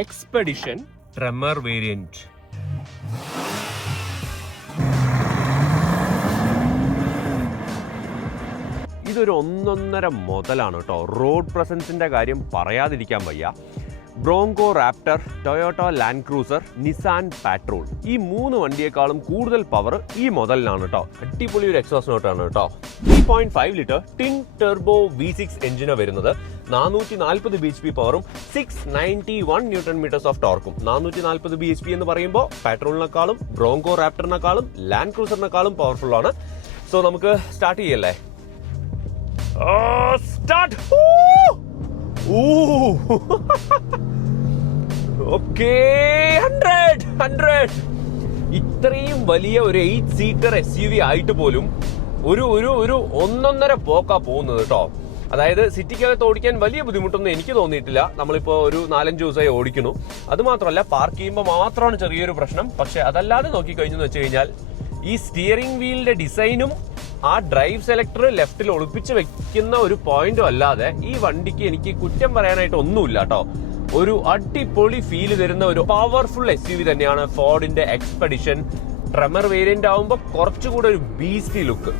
Expedition tremor variant. ഇതൊരു ഒന്നൊന്നര മുതലാണ് കേട്ടോ. റോഡ് പ്രസൻസിന്റെ കാര്യം പറയാതിരിക്കാൻ വയ്യ. Bronco Raptor Toyota Land Cruiser Nissan Patrol ഈ മൂന്ന് വണ്ടിയേക്കാളും കൂടുതൽ പവർ ഈ മോഡലിനാണ് കേട്ടോ അടിപൊളി ഒരു എക്സോസ് നോട്ടാണ് കേട്ടോ three point five litre twin turbo V six എഞ്ചിന് വരുന്നത്. നാനൂറ്റി നാൽപ്പത് ബി എച്ച് പി പവറും six ninety one newton metres of ടോർക്കും നാനൂറ്റി നാൽപ്പത് ബി എച്ച് പി എന്ന് പറയുമ്പോൾ പെട്രോളിനേക്കാളും ബ്രോങ്കോ റാപ്റ്ററിനേക്കാളും ലാൻഡ് ക്രൂസറിനേക്കാളും പവർഫുൾ ആണ്. സോ നമുക്ക് സ്റ്റാർട്ട് ചെയ്യല്ലേ? സ്റ്റാർട്ട് ഓക്കേ ഹൺഡ്രഡ് ഹൺഡ്രഡ് ഇത്രയും വലിയ ഒരു eight seater S U V ആയിട്ട് പോലും ഒരു ഒരു ഒരു ഒന്നൊന്നര പോക്കാ പോകുന്നത് കേട്ടോ അതായത് സിറ്റിക്കകത്ത് ഓടിക്കാൻ വലിയ ബുദ്ധിമുട്ടൊന്നും എനിക്ക് തോന്നിയിട്ടില്ല. നമ്മളിപ്പോ ഒരു നാലഞ്ച് ദിവസമായി ഓടിക്കുന്നു. അത് മാത്രമല്ല പാർക്ക് ചെയ്യുമ്പോൾ മാത്രമാണ് ചെറിയൊരു പ്രശ്നം. പക്ഷെ അതല്ലാതെ നോക്കിക്കഴിഞ്ഞെന്ന് വെച്ച് കഴിഞ്ഞാൽ ഈ സ്റ്റിയറിംഗ് വീലിന്റെ ഡിസൈനും ആ ഡ്രൈവ് സെലക്ടർ ലെഫ്റ്റിൽ ഒളിപ്പിച്ച് വെക്കുന്ന ഒരു പോയിന്റും അല്ലാതെ ഈ വണ്ടിക്ക് എനിക്ക് കുറ്റം പറയാനായിട്ട് ഒന്നുമില്ല കേട്ടോ. ഒരു അടിപൊളി ഫീൽ തരുന്ന ഒരു പവർഫുൾ എസ് യു വി തന്നെയാണ് ഫോർഡിന്റെ എക്സ്പെഡിഷൻ ട്രമർ വേരിയന്റ് ആവുമ്പോൾ കുറച്ചുകൂടെ ഒരു ബീസ്റ്റി ലുക്ക്